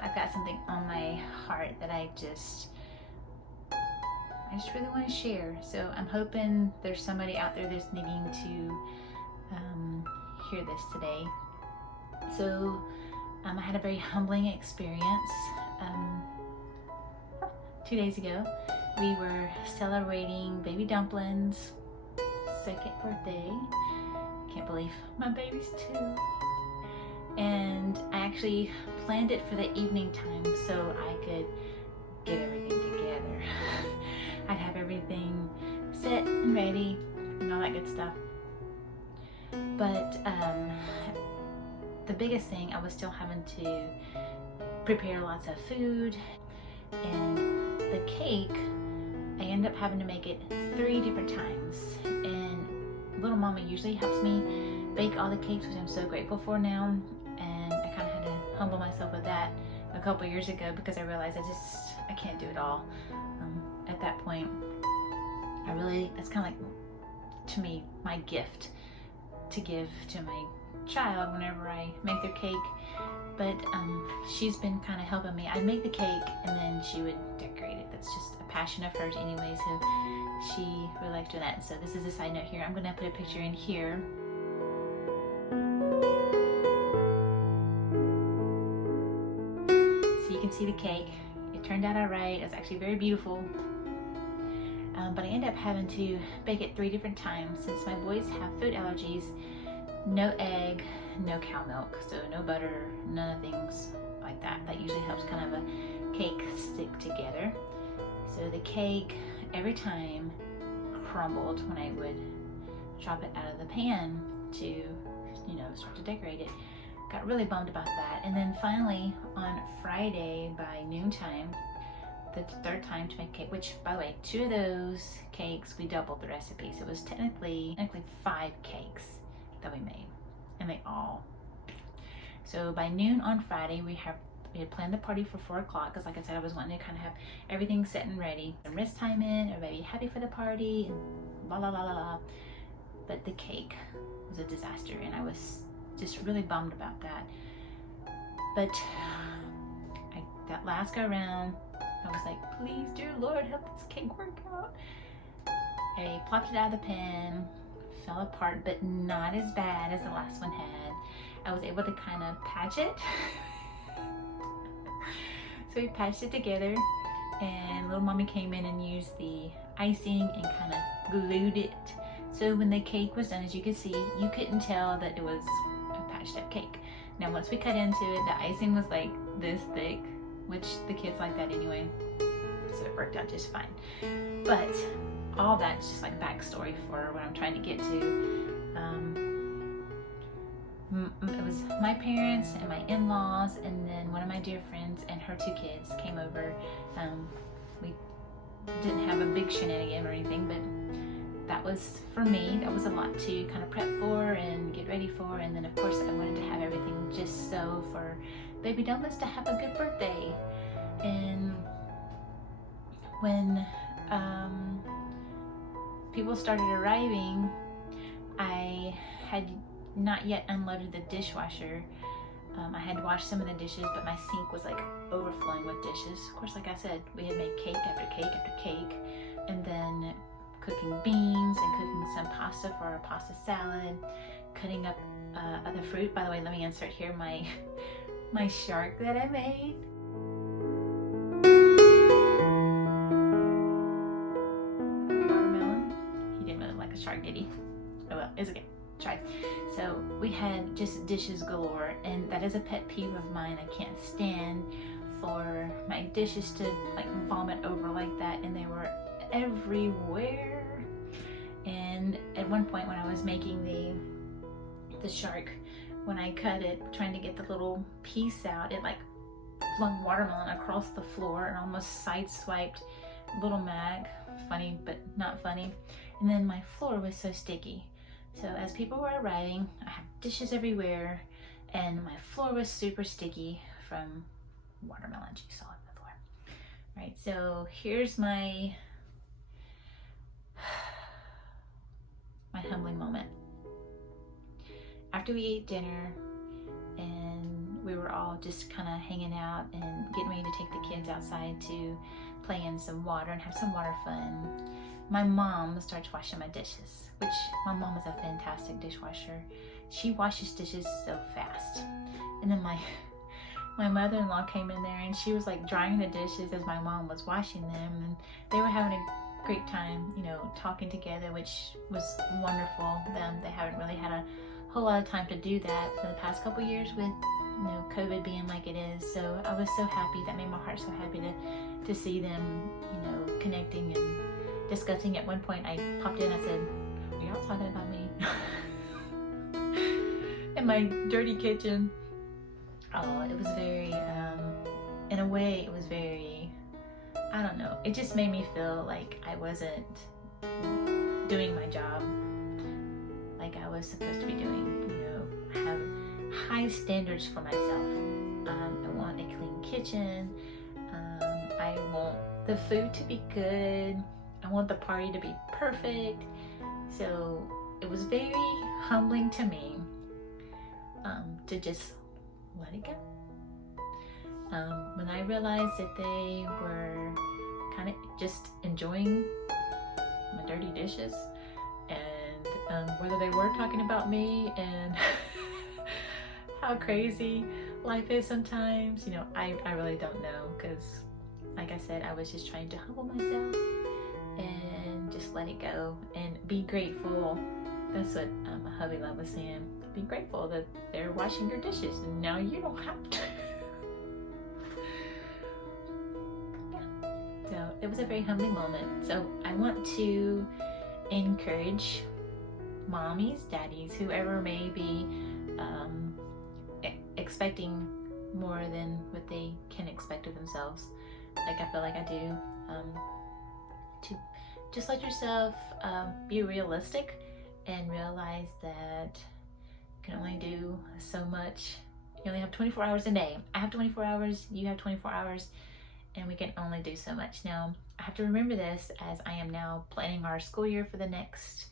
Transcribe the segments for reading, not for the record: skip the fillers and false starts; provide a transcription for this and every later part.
I've got something on my heart that I just really want to share. So I'm hoping there's somebody out there that's needing to hear this today. So I had a very humbling experience 2 days ago. We were celebrating baby Dumpling's 2nd birthday. Can't believe my baby's 2. And I actually planned it for the evening time so I could get everything together. I'd have everything set and ready and all that good stuff. But the biggest thing, I was still having to prepare lots of food, and the cake, I ended up having to make it 3 different times. And little mama usually helps me bake all the cakes, which I'm so grateful for now. And I kind of had to humble myself with that a couple years ago because I realized I can't do it all. At that point, it's kind of like, to me, my gift to give to my child whenever I make their cake. But she's been kind of helping me. I'd make the cake and then she would decorate it. That's just a passion of hers anyway, so she really likes doing that. So this is a side note here. I'm gonna put a picture in here. So you can see the cake. It turned out all right. It's actually very beautiful. But I ended up having to bake it 3 different times since my boys have food allergies. No egg, no cow milk, so no butter, none of things like that. That usually helps kind of a cake stick together. So the cake, every time, crumbled when I would drop it out of the pan to, start to decorate it. Got really bummed about that. And then finally, on Friday by noontime, the 3rd time to make cake, which, by the way, 2 of those cakes, we doubled the recipe. So it was technically 5 cakes that we made, and they all. So by noon on Friday, we had planned the party for 4 o'clock because, like I said, I was wanting to kind of have everything set and ready. And wrist time in, everybody happy for the party, and la la la la la. But the cake was a disaster, and I was just really bummed about that. But that last go around, I was like, please, dear Lord, help this cake work out. I plopped it out of the pan, fell apart, but not as bad as the last one had. I was able to kind of patch it. So we patched it together, and little mommy came in and used the icing and kind of glued it. So when the cake was done, as you can see, you couldn't tell that it was a patched up cake. Now once we cut into it, the icing was like this thick, which the kids like that anyway. So it worked out just fine. But all that's just like backstory for what I'm trying to get to. It was my parents and my in-laws, and then one of my dear friends and her 2 kids came over. We didn't have a big shenanigan or anything, but that was, for me, that was a lot to kind of prep for and get ready for. And then of course I wanted to have everything just so for baby Dumplings to have a good birthday. And when people started arriving, I had not yet unloaded the dishwasher. I had to wash some of the dishes, but my sink was like overflowing with dishes. Of course, like I said, we had made cake after cake after cake, and then cooking beans and cooking some pasta for our pasta salad, cutting up other fruit. By the way, let me insert here my shark that I made. Watermelon. He didn't really like a shark, did he? Oh well, it's okay. Try. So we had just dishes galore, and that is a pet peeve of mine. I can't stand for my dishes to like vomit over like that, and they were everywhere. And at one point when I was making the shark, when I cut it, trying to get the little piece out, it like flung watermelon across the floor and almost sideswiped little Mag. Funny, but not funny. And then my floor was so sticky. So as people were arriving, I have dishes everywhere, and my floor was super sticky from watermelon juice all over the floor. Right, so here's my humbling moment. After we ate dinner and we were all just kind of hanging out and getting ready to take the kids outside to play in some water and have some water fun, my mom starts washing my dishes, which my mom is a fantastic dishwasher. She washes dishes so fast. And then my mother-in-law came in there and she was like drying the dishes as my mom was washing them, and they were having a great time, you know, talking together, which was wonderful. They haven't really had a whole lot of time to do that for the past couple years with, you know, COVID being like it is. So I was so happy. That made my heart so happy to see them, you know, connecting and discussing. At one point I popped in, I said, "Are y'all talking about me?" In my dirty kitchen. Oh, it was very, in a way, it was very, I don't know, it just made me feel like I wasn't doing my job like I was supposed to be doing. You know, I have high standards for myself. I want a clean kitchen. I want the food to be good. I want the party to be perfect. So it was very humbling to me to just let it go. When I realized that they were kind of just enjoying my dirty dishes, and whether they were talking about me and how crazy life is sometimes, you know, I really don't know, because like I said, I was just trying to humble myself and just let it go and be grateful. That's what my hubby love was saying. Be grateful that they're washing your dishes and now you don't have to. Yeah. So it was a very humbling moment. So I want to encourage mommies, daddies, whoever may be expecting more than what they can expect of themselves, like I feel like I do, to just let yourself be realistic and realize that you can only do so much. You only have 24 hours a day. I have 24 hours, you have 24 hours, and we can only do so much. Now, I have to remember this as I am now planning our school year for the next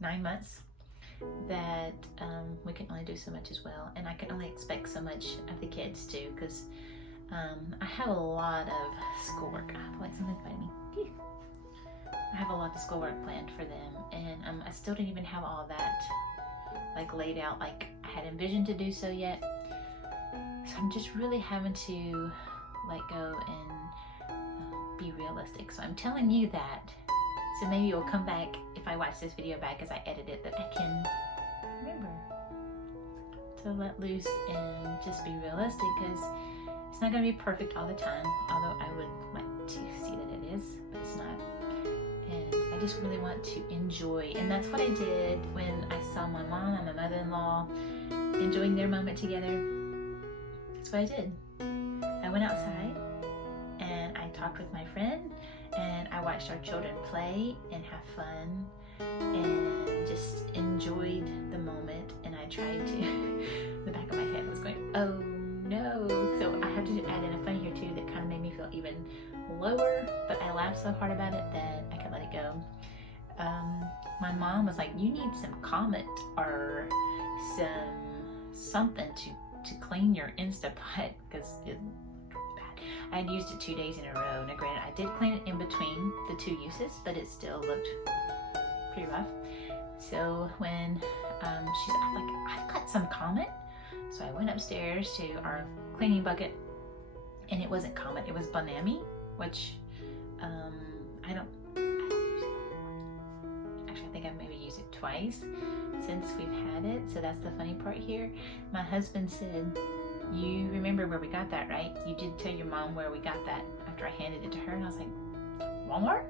9 months, that we can only do so much as well. And I can only expect so much of the kids too, because I have a lot of schoolwork. I feel like something's biting me. I have a lot of schoolwork planned for them, and I still didn't even have all that like laid out like I had envisioned to do so yet. So I'm just really having to let go and be realistic. So I'm telling you that, so maybe you'll come back if I watch this video back as I edit it, that I can remember to let loose and just be realistic, because it's not going to be perfect all the time, although I would like to see that it is, but it's not. And I just really want to enjoy, and that's what I did when I saw my mom and my mother-in-law enjoying their moment together. That's what I did. I went outside and I talked with my friend, and I watched our children play and have fun and just enjoyed the moment. And I tried to, the back of my head was going, oh no. So I have to add in a funny here too that kind of made me feel even lower, but I laughed so hard about it that I could let it go. My mom was like, you need some Comet or something to clean your Instapot, because it's bad. I had used it 2 days in a row. Now granted, I did clean it in between the 2 uses, but it still looked pretty rough. So when she's like, I've got some Comet. So I went upstairs to our cleaning bucket, and it wasn't Comet, it was Bonami, which I don't use it. Actually, I think I've maybe used it twice since we've had it. So that's the funny part here. My husband said, you remember where we got that, right? You did tell your mom where we got that after I handed it to her. And I was like, Walmart?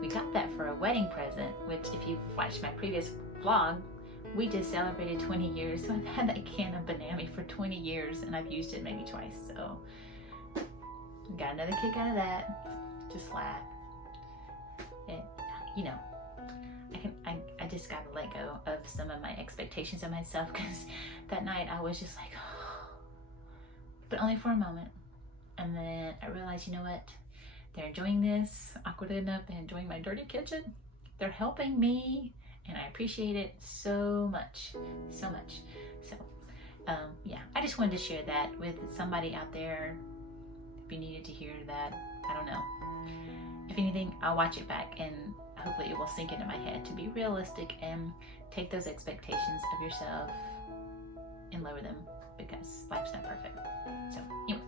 We got that for a wedding present, which if you've watched my previous vlog, we just celebrated 20 years. So I've had that can of Bonami for 20 years, and I've used it maybe twice. So got another kick out of that. Just laugh. And, you know, I just gotta let go of some of my expectations of myself, because that night I was just like, oh, but only for a moment. And then I realized, you know what? They're enjoying this. Awkwardly enough, they're enjoying my dirty kitchen. They're helping me, and I appreciate it so much, so much. So yeah, I just wanted to share that with somebody out there. If you needed to hear that, I don't know. If anything, I'll watch it back and hopefully it will sink into my head to be realistic and take those expectations of yourself and lower them, because life's not perfect. So anyway,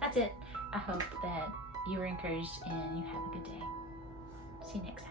that's it. I hope that you were encouraged and you have a good day. See you next time.